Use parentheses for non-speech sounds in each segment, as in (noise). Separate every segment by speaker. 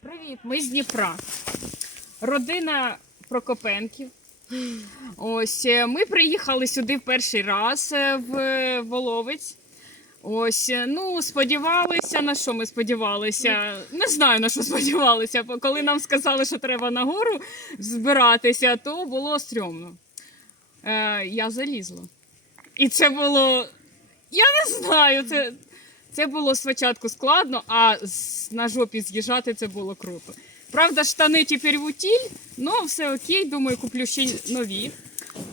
Speaker 1: Привіт, ми з Дніпра. Родина Прокопенків. Ось е, ми приїхали сюди в перший раз е, в Воловець. Ось, е, ну, сподівалися, на що ми сподівалися? Не знаю на що сподівалися. Коли нам сказали, що треба на гору збиратися, то було стрьомно. Е, я залізла. І це було. Я не знаю, це, це було спочатку складно, а на жопі з'їжджати це було круто. Правда, штани тепер в утіль, ну все окей, думаю, куплю ще нові.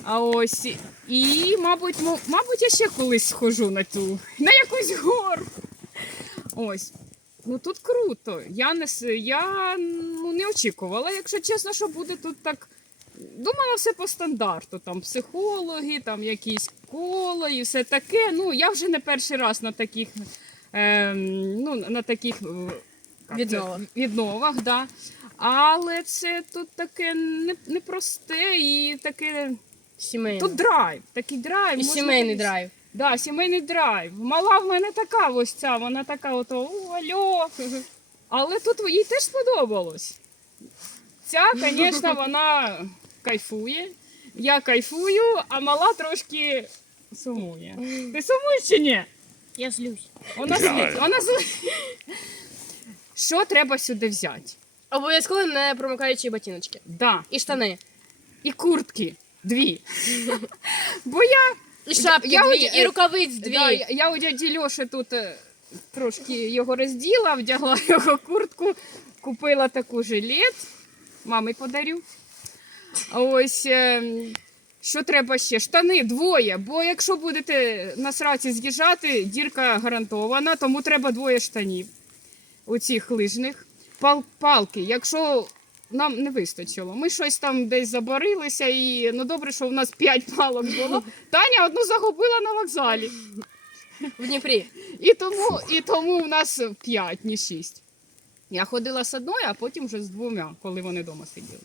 Speaker 1: А ось і, мабуть, мабуть, я ще колись схожу на ту, на якусь гору. Ось. Ну тут круто. Я не я ну, не очікувала, якщо чесно, що буде тут так. Думала, все по стандарту. Там психологи, там якісь коло і все таке. Ну, я вже не перший раз на таких, ем, ну, на таких е,
Speaker 2: Відновах.
Speaker 1: відновах да. Але це тут таке непросте і таке.
Speaker 2: Сімейний.
Speaker 1: Тут драйв, такий драйв.
Speaker 2: І
Speaker 1: можна
Speaker 2: сімейний
Speaker 1: кудись-
Speaker 2: драйв.
Speaker 1: Да, сімейний драйв. Мала в мене така ось ця, вона така ото альо. Але тут їй теж сподобалось. Ця, (laughs) звісно, вона кайфує. Я кайфую, а мала трошки сумує. (laughs) Ти сумуєш чи ні?
Speaker 2: Я злюсь.
Speaker 1: Вона злить. Вона злить. (laughs) Що треба сюди взяти?
Speaker 2: Обов'язково не промикаючі ботиночки.
Speaker 1: Да.
Speaker 2: І штани.
Speaker 1: І куртки дві. (laughs) Бо я
Speaker 2: І шапки
Speaker 1: Я
Speaker 2: дві, і рукавиць дві.
Speaker 1: Да, я, я у дяді Льоші тут е, трошки його розділа, вдягла його куртку, купила таку жилет. Мамі подарю. А Ось е, що треба ще? Штани двоє. Бо якщо будете на сраці з'їжджати, дірка гарантована, тому треба двоє штанів. Оцих лижних. Пал, палки. Якщо нам не вистачило. Ми щось там десь забарилися, і ну добре, що в нас п'ять палок було. Таня одну загубила на вокзалі.
Speaker 2: В Дніпрі.
Speaker 1: І тому, і тому в нас п'ять, не шість. Я ходила з одною, а потім вже з двома, коли вони вдома сиділи.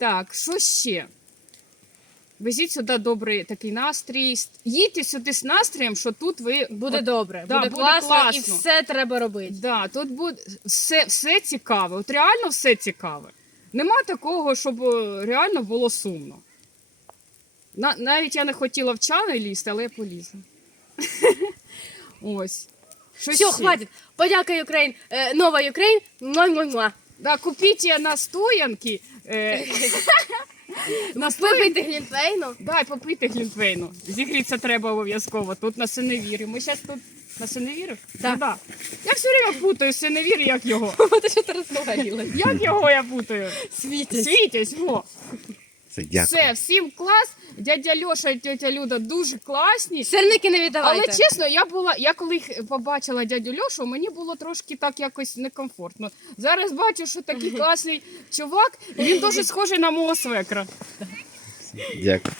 Speaker 1: Так, що ще? Везіть сюди добрий такий настрій. Їдьте сюди з настроєм, що тут ви
Speaker 2: Буде
Speaker 1: от-
Speaker 2: добре,
Speaker 1: Да,
Speaker 2: буде,
Speaker 1: буде
Speaker 2: класно, і все треба робити.
Speaker 1: Да, тут буде все, все цікаве. От реально все цікаве. Нема такого, щоб е, реально було сумно. На, навіть я не хотіла в чани лізти, але я полізла. (laughs) Ось.
Speaker 2: Все, хватить. Подяка Україн. Е, нова Україн. Муа-муа-муа.
Speaker 1: Да, настоянки? на стоянки. Е, (laughs) на.
Speaker 2: Випийте глінтвейну.
Speaker 1: Дай попити глінтвейну. Зігріться треба обов'язково. Тут на синевірі. Ми зараз тут на синевірі?
Speaker 2: Да.
Speaker 1: Ну, да. Я все время путаю синевір, як його. (laughs)
Speaker 2: От що ти розговорила.
Speaker 1: Як його я путаю?
Speaker 2: Світять.
Speaker 1: Світязь, во.
Speaker 3: Це дякую.
Speaker 1: Все, всім клас. Дядя Льоша і тетя Люда дуже класні.
Speaker 2: Сирники не
Speaker 1: Але
Speaker 2: віддавайте.
Speaker 1: чесно, я була, я коли їх побачила дядю Льошу, мені було трошки так якось некомфортно. Зараз бачу, що такий класний чувак, і він дуже схожий на мого свекра.
Speaker 3: Дякую.